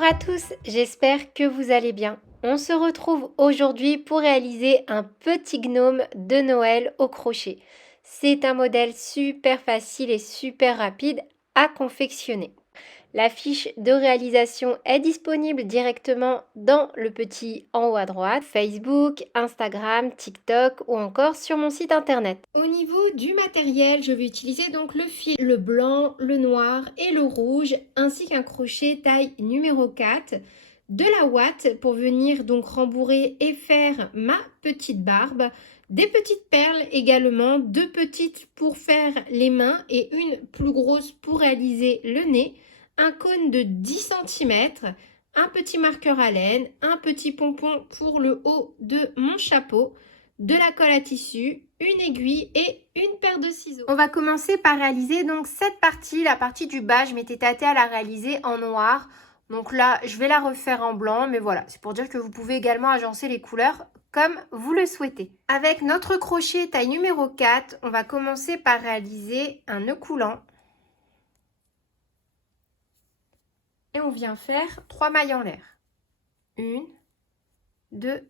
Bonjour à tous, j'espère que vous allez bien. On se retrouve aujourd'hui pour réaliser un petit gnome de Noël au crochet. C'est un modèle super facile et super rapide à confectionner. La fiche de réalisation est disponible directement dans le petit en haut à droite, Facebook, Instagram, TikTok ou encore sur mon site internet. Au niveau du matériel, je vais utiliser donc le fil, le blanc, le noir et le rouge, ainsi qu'un crochet taille numéro 4, de la ouate pour venir donc rembourrer et faire ma petite barbe, des petites perles également, deux petites pour faire les mains et une plus grosse pour réaliser le nez, un cône de 10 cm, un petit marqueur à laine, un petit pompon pour le haut de mon chapeau, de la colle à tissu, une aiguille et une paire de ciseaux. On va commencer par réaliser donc cette partie, la partie du bas. Je m'étais tâtée à la réaliser en noir. Donc là, je vais la refaire en blanc, mais voilà, c'est pour dire que vous pouvez également agencer les couleurs comme vous le souhaitez. Avec notre crochet taille numéro 4, on va commencer par réaliser un nœud coulant. Et on vient faire 3 mailles en l'air. 1, 2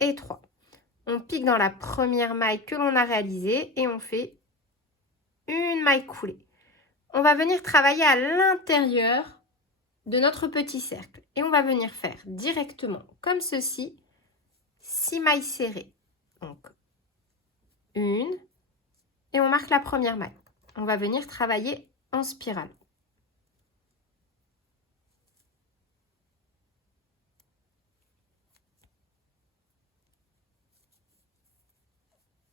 et 3. On pique dans la première maille que l'on a réalisée et on fait une maille coulée. On va venir travailler à l'intérieur de notre petit cercle. Et on va venir faire directement comme ceci, 6 mailles serrées. Donc, une, et on marque la première maille. On va venir travailler en spirale.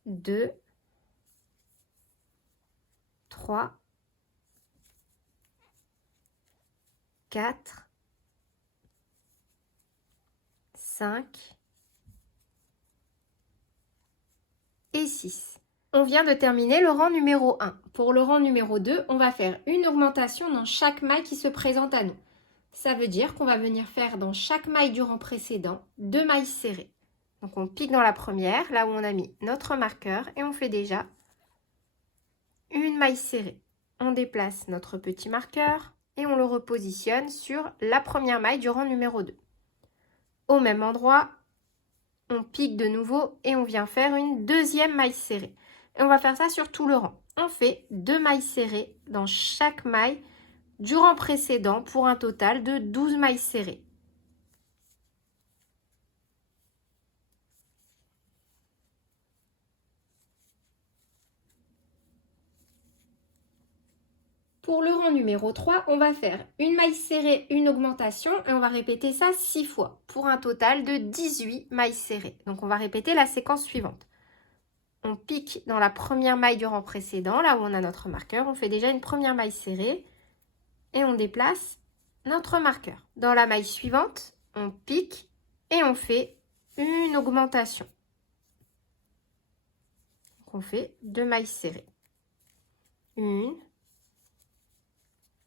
2, 3, 4, 5 et 6. On vient de terminer le rang numéro 1. Pour le rang numéro 2, on va faire une augmentation dans chaque maille qui se présente à nous. Ça veut dire qu'on va venir faire dans chaque maille du rang précédent 2 mailles serrées. Donc on pique dans la première, là où on a mis notre marqueur, et on fait déjà une maille serrée. On déplace notre petit marqueur et on le repositionne sur la première maille du rang numéro 2. Au même endroit, on pique de nouveau et on vient faire une deuxième maille serrée. Et on va faire ça sur tout le rang. On fait 2 mailles serrées dans chaque maille du rang précédent pour un total de 12 mailles serrées. Pour le rang numéro 3, on va faire une maille serrée, une augmentation et on va répéter ça 6 fois pour un total de 18 mailles serrées. Donc on va répéter la séquence suivante. On pique dans la première maille du rang précédent, là où on a notre marqueur. On fait déjà une première maille serrée et on déplace notre marqueur. Dans la maille suivante, on pique et on fait une augmentation. Donc on fait 2 mailles serrées. 1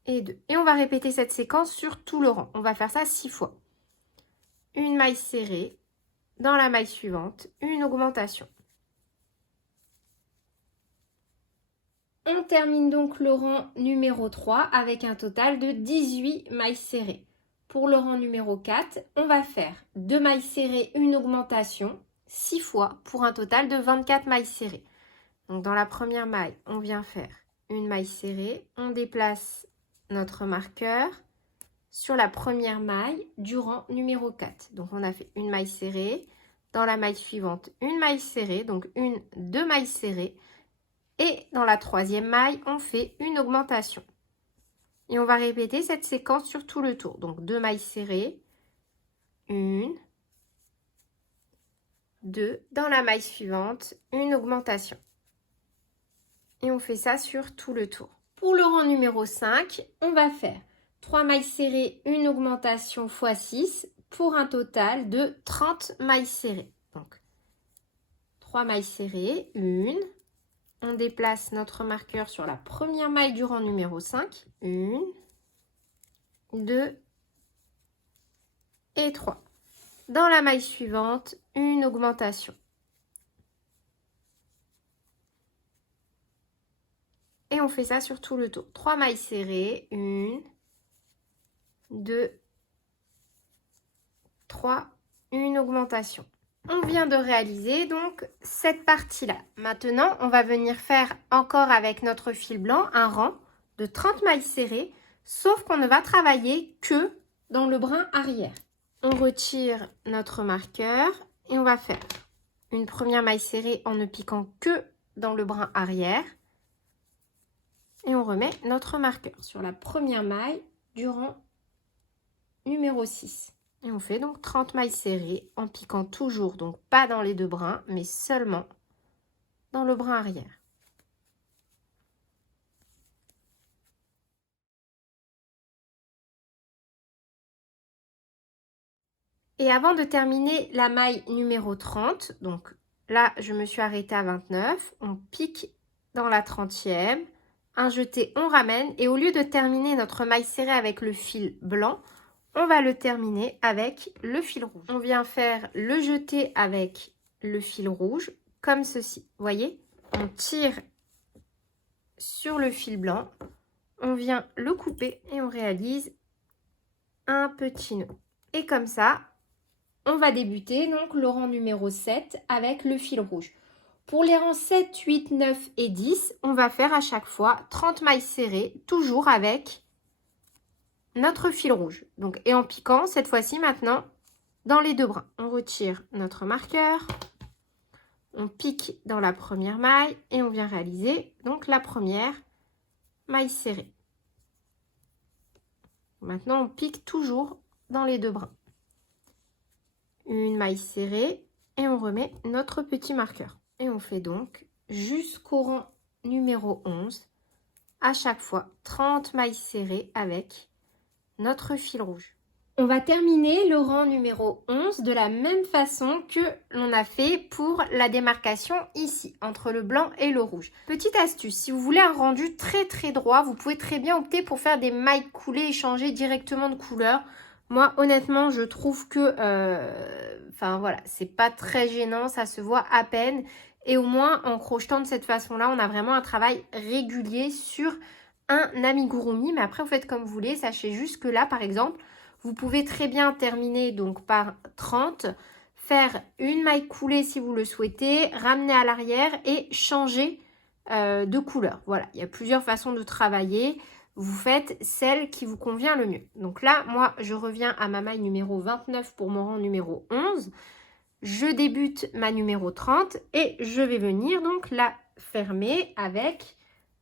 et 2. Et on va répéter cette séquence sur tout le rang. On va faire ça 6 fois. Une maille serrée, dans la maille suivante, une augmentation. On termine donc le rang numéro 3 avec un total de 18 mailles serrées. Pour le rang numéro 4, on va faire 2 mailles serrées, une augmentation, 6 fois pour un total de 24 mailles serrées. Donc dans la première maille, on vient faire une maille serrée, on déplace notre marqueur sur la première maille du rang numéro 4. Donc on a fait une maille serrée, dans la maille suivante, une maille serrée, donc deux mailles serrées. Et dans la troisième maille, on fait une augmentation. Et on va répéter cette séquence sur tout le tour. Donc 2 mailles serrées, 1, 2, dans la maille suivante, une augmentation. Et on fait ça sur tout le tour. Pour le rang numéro 5, on va faire 3 mailles serrées, une augmentation x 6 pour un total de 30 mailles serrées. Donc 3 mailles serrées, 1, on déplace notre marqueur sur la première maille du rang numéro 5. 1, 2 et 3. Dans la maille suivante, une augmentation. Et on fait ça sur tout le tour. 3 mailles serrées. 1, 2, 3, une augmentation. On vient de réaliser donc cette partie-là. Maintenant, on va venir faire encore avec notre fil blanc un rang de 30 mailles serrées, sauf qu'on ne va travailler que dans le brin arrière. On retire notre marqueur et on va faire une première maille serrée en ne piquant que dans le brin arrière. Et on remet notre marqueur sur la première maille du rang numéro 6. Et on fait donc 30 mailles serrées en piquant toujours, donc pas dans les deux brins, mais seulement dans le brin arrière. Et avant de terminer la maille numéro 30, donc là je me suis arrêtée à 29, on pique dans la 30e, un jeté, on ramène, et au lieu de terminer notre maille serrée avec le fil blanc, on va le terminer avec le fil rouge. On vient faire le jeté avec le fil rouge, comme ceci. Vous voyez, on tire sur le fil blanc, on vient le couper et on réalise un petit nœud. Et comme ça, on va débuter donc le rang numéro 7 avec le fil rouge. Pour les rangs 7, 8, 9 et 10, on va faire à chaque fois 30 mailles serrées, toujours avec notre fil rouge. Donc, et en piquant, cette fois-ci maintenant, dans les deux brins. On retire notre marqueur, on pique dans la première maille et on vient réaliser donc la première maille serrée. Maintenant, on pique toujours dans les deux brins. Une maille serrée et on remet notre petit marqueur. Et on fait donc jusqu'au rang numéro 11, à chaque fois 30 mailles serrées avec notre fil rouge. On va terminer le rang numéro 11 de la même façon que l'on a fait pour la démarcation ici, entre le blanc et le rouge. Petite astuce, si vous voulez un rendu très droit, vous pouvez très bien opter pour faire des mailles coulées et changer directement de couleur. Moi, honnêtement, je trouve que, enfin voilà, c'est pas très gênant, ça se voit à peine. Et au moins, en crochetant de cette façon-là, on a vraiment un travail régulier sur un amigurumi. Mais après, vous faites comme vous voulez. Sachez juste que là, par exemple, vous pouvez très bien terminer donc par 30, faire une maille coulée si vous le souhaitez, ramener à l'arrière et changer de couleur. Voilà, il y a plusieurs façons de travailler. Vous faites celle qui vous convient le mieux. Donc là, moi, je reviens à ma maille numéro 29 pour mon rang numéro 11. Je débute ma numéro 30 et je vais venir donc la fermer avec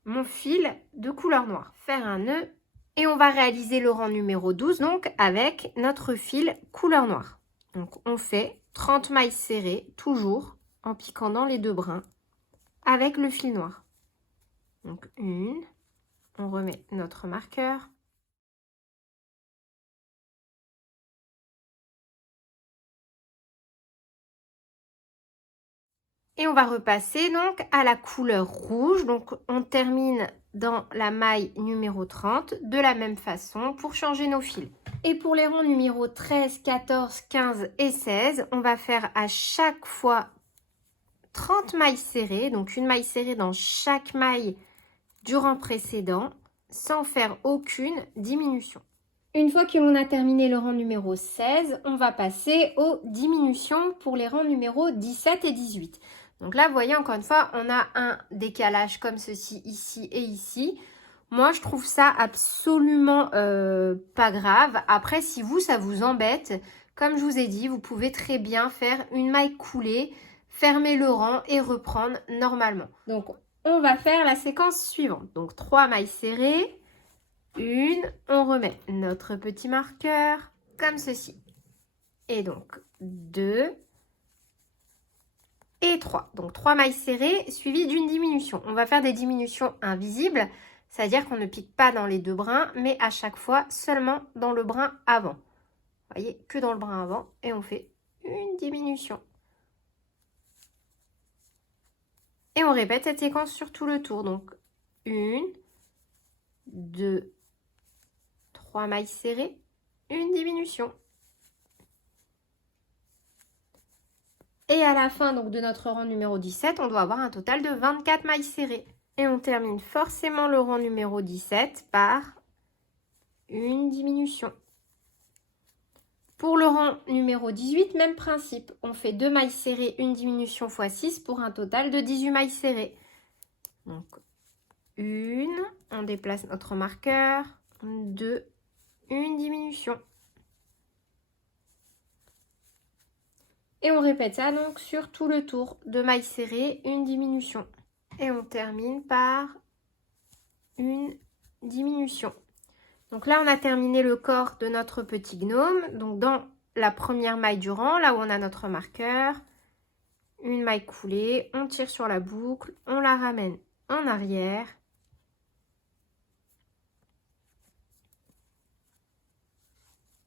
mon fil de couleur noire. Faire un nœud et on va réaliser le rang numéro 12 donc avec notre fil couleur noire. Donc on fait 30 mailles serrées toujours en piquant dans les deux brins avec le fil noir. Donc une, on remet notre marqueur. Et on va repasser donc à la couleur rouge. Donc on termine dans la maille numéro 30 de la même façon pour changer nos fils. Et pour les rangs numéro 13, 14, 15 et 16, on va faire à chaque fois 30 mailles serrées. Donc une maille serrée dans chaque maille du rang précédent sans faire aucune diminution. Une fois que l'on a terminé le rang numéro 16, on va passer aux diminutions pour les rangs numéro 17 et 18. Donc là, vous voyez, encore une fois, on a un décalage comme ceci, ici et ici. Moi, je trouve ça absolument pas grave. Après, si vous, ça vous embête, comme je vous ai dit, vous pouvez très bien faire une maille coulée, fermer le rang et reprendre normalement. Donc, on va faire la séquence suivante. Donc, 3 mailles serrées. Une, on remet notre petit marqueur comme ceci. Et donc 2 et 3. Donc 3 mailles serrées suivies d'une diminution. On va faire des diminutions invisibles, c'est-à-dire qu'on ne pique pas dans les deux brins, mais à chaque fois seulement dans le brin avant. Vous voyez, que dans le brin avant et on fait une diminution. Et on répète cette séquence sur tout le tour. Donc 1, 2, 3 mailles serrées, une diminution. Et à la fin donc, de notre rang numéro 17, on doit avoir un total de 24 mailles serrées. Et on termine forcément le rang numéro 17 par une diminution. Pour le rang numéro 18, même principe. On fait 2 mailles serrées, une diminution x 6 pour un total de 18 mailles serrées. Donc, une, on déplace notre marqueur, 2, une diminution. Et on répète ça donc sur tout le tour. 2 mailles serrées, une diminution. Et on termine par une diminution. Donc là, on a terminé le corps de notre petit gnome. Donc dans la première maille du rang, là où on a notre marqueur, une maille coulée, on tire sur la boucle, on la ramène en arrière.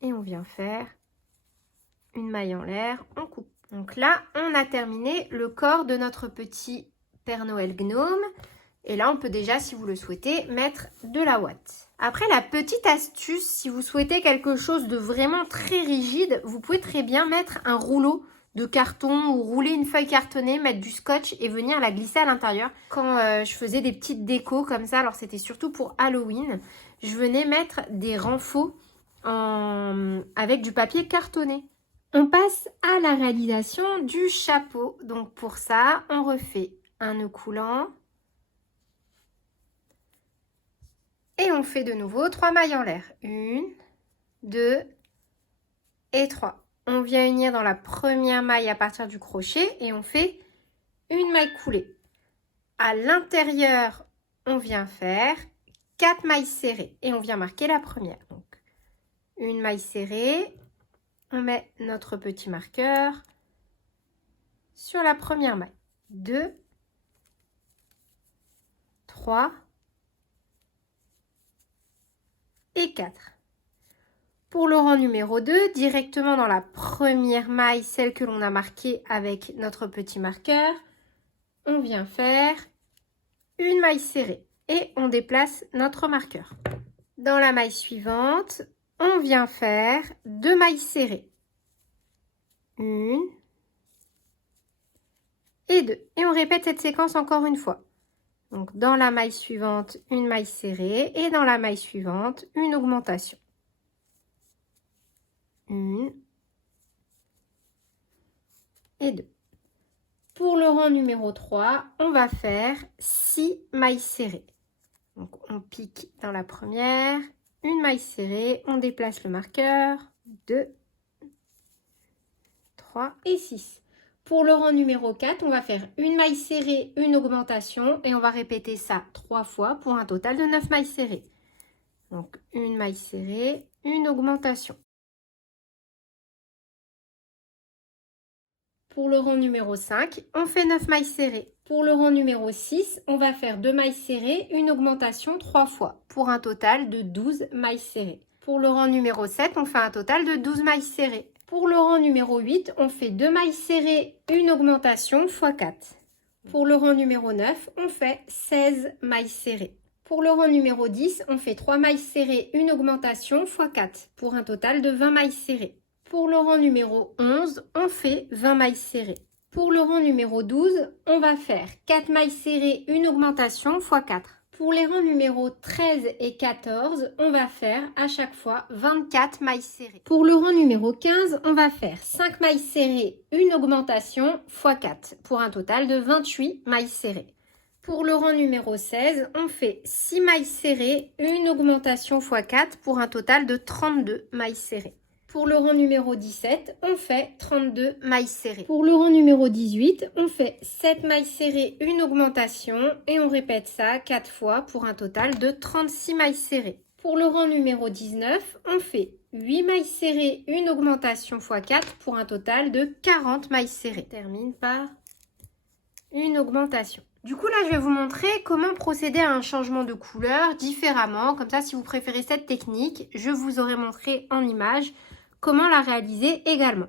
Et on vient faire une maille en l'air, on coupe. Donc là, on a terminé le corps de notre petit Père Noël gnome. Et là, on peut déjà, si vous le souhaitez, mettre de la ouate. Après, la petite astuce, si vous souhaitez quelque chose de vraiment très rigide, vous pouvez très bien mettre un rouleau de carton ou rouler une feuille cartonnée, mettre du scotch et venir la glisser à l'intérieur. Quand je faisais des petites décos comme ça, alors c'était surtout pour Halloween, je venais mettre des renfaux avec du papier cartonné. On passe à la réalisation du chapeau. Donc pour ça, on refait un nœud coulant. Et on fait de nouveau 3 mailles en l'air. 1, 2 et 3. On vient unir dans la première maille à partir du crochet et on fait une maille coulée. À l'intérieur, on vient faire 4 mailles serrées et on vient marquer la première. Donc, une maille serrée, on met notre petit marqueur sur la première maille. 2, 3 et 4. Pour le rang numéro 2, directement dans la première maille, celle que l'on a marquée avec notre petit marqueur, on vient faire une maille serrée et on déplace notre marqueur. Dans la maille suivante, on vient faire 2 mailles serrées. 1 et 2. Et on répète cette séquence encore une fois. Donc dans la maille suivante, une maille serrée et dans la maille suivante, une augmentation. 1 et 2. Pour le rang numéro 3, on va faire 6 mailles serrées. Donc on pique dans la première, une maille serrée, on déplace le marqueur, 2, 3 et 6. Pour le rang numéro 4, on va faire une maille serrée, une augmentation et on va répéter ça 3 fois pour un total de 9 mailles serrées. Donc une maille serrée, une augmentation. Pour le rang numéro 5, on fait 9 mailles serrées. Pour le rang numéro 6, on va faire 2 mailles serrées, une augmentation 3 fois, pour un total de 12 mailles serrées. Pour le rang numéro 7, on fait un total de 12 mailles serrées. Pour le rang numéro 8, on fait 2 mailles serrées, une augmentation x 4. Pour le rang numéro 9, on fait 16 mailles serrées. Pour le rang numéro 10, on fait 3 mailles serrées, une augmentation x 4, pour un total de 20 mailles serrées. Pour le rang numéro 11, on fait 20 mailles serrées. Pour le rang numéro 12, on va faire 4 mailles serrées, une augmentation x 4. Pour les rangs numéro 13 et 14, on va faire à chaque fois 24 mailles serrées. Pour le rang numéro 15, on va faire 5 mailles serrées, une augmentation x 4 pour un total de 28 mailles serrées. Pour le rang numéro 16, on fait 6 mailles serrées, une augmentation x 4 pour un total de 32 mailles serrées. Pour le rang numéro 17, on fait 32 mailles serrées. Pour le rang numéro 18, on fait 7 mailles serrées, une augmentation et on répète ça 4 fois pour un total de 36 mailles serrées. Pour le rang numéro 19, on fait 8 mailles serrées, une augmentation x 4 pour un total de 40 mailles serrées. On termine par une augmentation. Du coup, là, je vais vous montrer comment procéder à un changement de couleur différemment. Comme ça, si vous préférez cette technique, je vous aurai montré en image comment la réaliser également.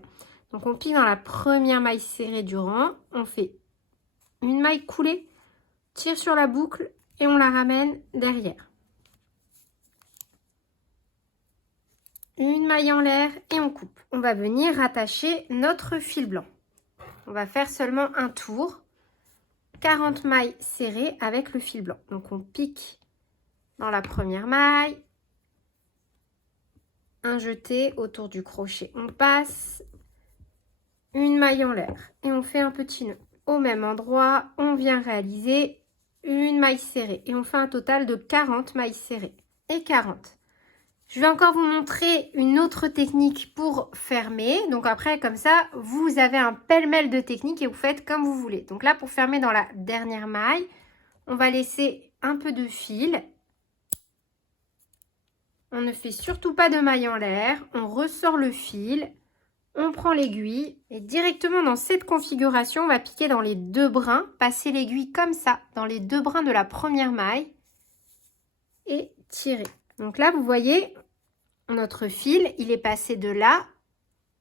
Donc, on pique dans la première maille serrée du rang. On fait une maille coulée, tire sur la boucle et on la ramène derrière. Une maille en l'air et on coupe. On va venir rattacher notre fil blanc. On va faire seulement un tour. 40 mailles serrées avec le fil blanc. Donc on pique dans la première maille, un jeté autour du crochet. On passe une maille en l'air et on fait un petit nœud. Au même endroit, on vient réaliser une maille serrée et on fait un total de 40 mailles serrées et 40. Je vais encore vous montrer une autre technique pour fermer. Donc après, comme ça, vous avez un pêle-mêle de techniques et vous faites comme vous voulez. Donc là, pour fermer dans la dernière maille, on va laisser un peu de fil. On ne fait surtout pas de maille en l'air. On ressort le fil. On prend l'aiguille et directement dans cette configuration, on va piquer dans les deux brins, passer l'aiguille comme ça, dans les deux brins de la première maille et tirer. Donc là, vous voyez, notre fil, il est passé de là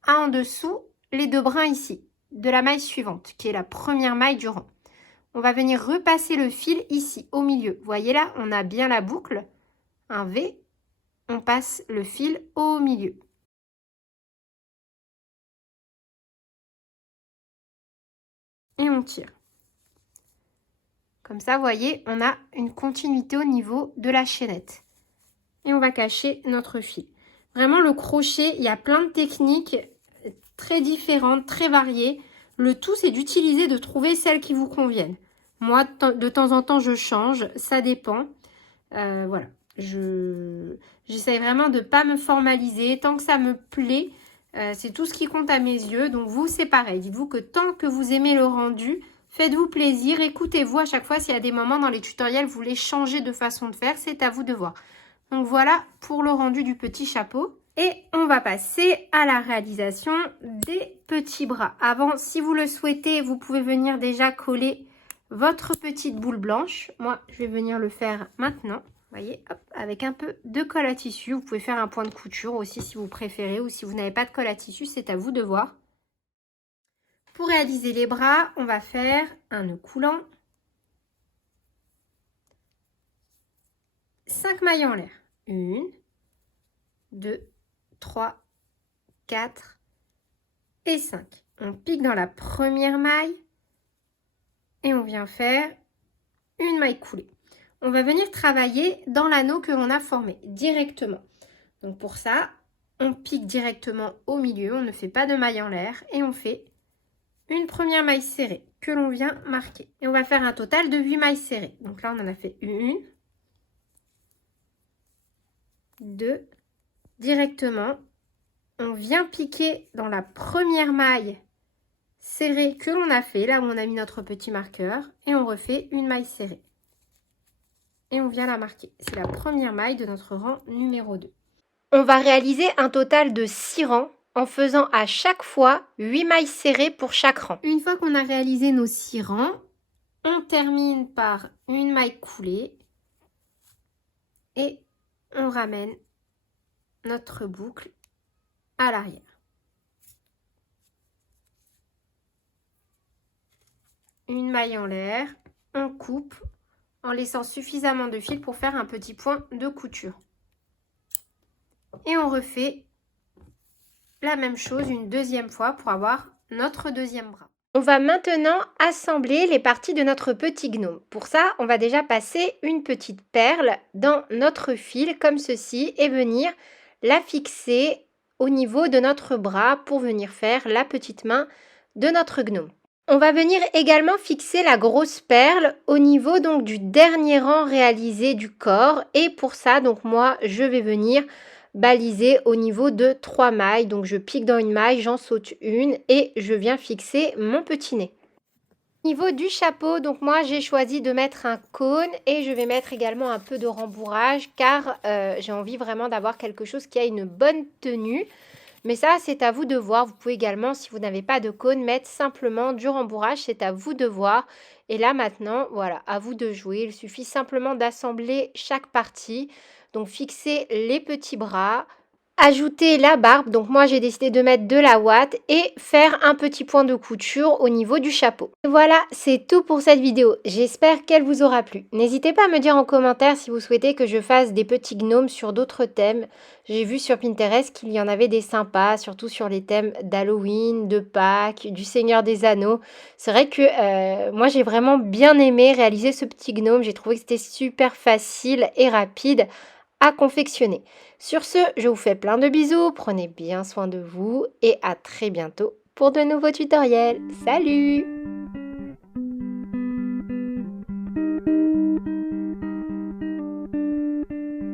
à en dessous les deux brins ici, de la maille suivante, qui est la première maille du rang. On va venir repasser le fil ici, au milieu. Vous voyez là, on a bien la boucle, un V, on passe le fil au milieu. Et on tire. Comme ça, vous voyez, on a une continuité au niveau de la chaînette. Et on va cacher notre fil. Vraiment, le crochet, il y a plein de techniques très différentes, très variées. Le tout, c'est d'utiliser, de trouver celles qui vous conviennent. Moi, de temps en temps, je change, ça dépend. Voilà, j'essaye vraiment de ne pas me formaliser. Tant que ça me plaît, c'est tout ce qui compte à mes yeux. Donc vous, c'est pareil. Dites-vous que tant que vous aimez le rendu, faites-vous plaisir. Écoutez-vous à chaque fois s'il y a des moments dans les tutoriels, vous voulez changer de façon de faire. C'est à vous de voir. Donc voilà pour le rendu du petit chapeau. Et on va passer à la réalisation des petits bras. Avant, si vous le souhaitez, vous pouvez venir déjà coller votre petite boule blanche. Moi, je vais venir le faire maintenant. Vous voyez, hop, avec un peu de colle à tissu. Vous pouvez faire un point de couture aussi si vous préférez, ou si vous n'avez pas de colle à tissu, c'est à vous de voir. Pour réaliser les bras, on va faire un nœud coulant, 5 mailles en l'air. 1, 2, 3, 4 et 5. On pique dans la première maille et on vient faire une maille coulée. On va venir travailler dans l'anneau que l'on a formé directement. Donc pour ça, on pique directement au milieu, on ne fait pas de maille en l'air et on fait une première maille serrée que l'on vient marquer. Et on va faire un total de 8 mailles serrées. Donc là, on en a fait 1, 2, directement. On vient piquer dans la première maille serrée que l'on a fait, là où on a mis notre petit marqueur, et on refait une maille serrée. Et on vient la marquer. C'est la première maille de notre rang numéro 2. On va réaliser un total de 6 rangs en faisant à chaque fois 8 mailles serrées pour chaque rang. Une fois qu'on a réalisé nos 6 rangs, on termine par une maille coulée et on ramène notre boucle à l'arrière. Une maille en l'air, on coupe en laissant suffisamment de fil pour faire un petit point de couture. Et on refait la même chose une deuxième fois pour avoir notre deuxième bras. On va maintenant assembler les parties de notre petit gnome. Pour ça, on va déjà passer une petite perle dans notre fil comme ceci et venir la fixer au niveau de notre bras pour venir faire la petite main de notre gnome. On va venir également fixer la grosse perle au niveau donc du dernier rang réalisé du corps et pour ça donc moi je vais venir baliser au niveau de 3 mailles. Donc je pique dans une maille, j'en saute une et je viens fixer mon petit nez. Au niveau du chapeau, donc moi j'ai choisi de mettre un cône et je vais mettre également un peu de rembourrage car j'ai envie vraiment d'avoir quelque chose qui a une bonne tenue. Mais ça, c'est à vous de voir. Vous pouvez également, si vous n'avez pas de cône, mettre simplement du rembourrage. C'est à vous de voir. Et là, maintenant, voilà, à vous de jouer. Il suffit simplement d'assembler chaque partie. Donc, fixer les petits bras. Ajouter la barbe, donc moi j'ai décidé de mettre de la ouate et faire un petit point de couture au niveau du chapeau. Et voilà, c'est tout pour cette vidéo. J'espère qu'elle vous aura plu. N'hésitez pas à me dire en commentaire si vous souhaitez que je fasse des petits gnomes sur d'autres thèmes. J'ai vu sur Pinterest qu'il y en avait des sympas, surtout sur les thèmes d'Halloween, de Pâques, du Seigneur des Anneaux. C'est vrai que moi j'ai vraiment bien aimé réaliser ce petit gnome. J'ai trouvé que c'était super facile et rapide à confectionner. Sur ce, je vous fais plein de bisous, prenez bien soin de vous et à très bientôt pour de nouveaux tutoriels. Salut!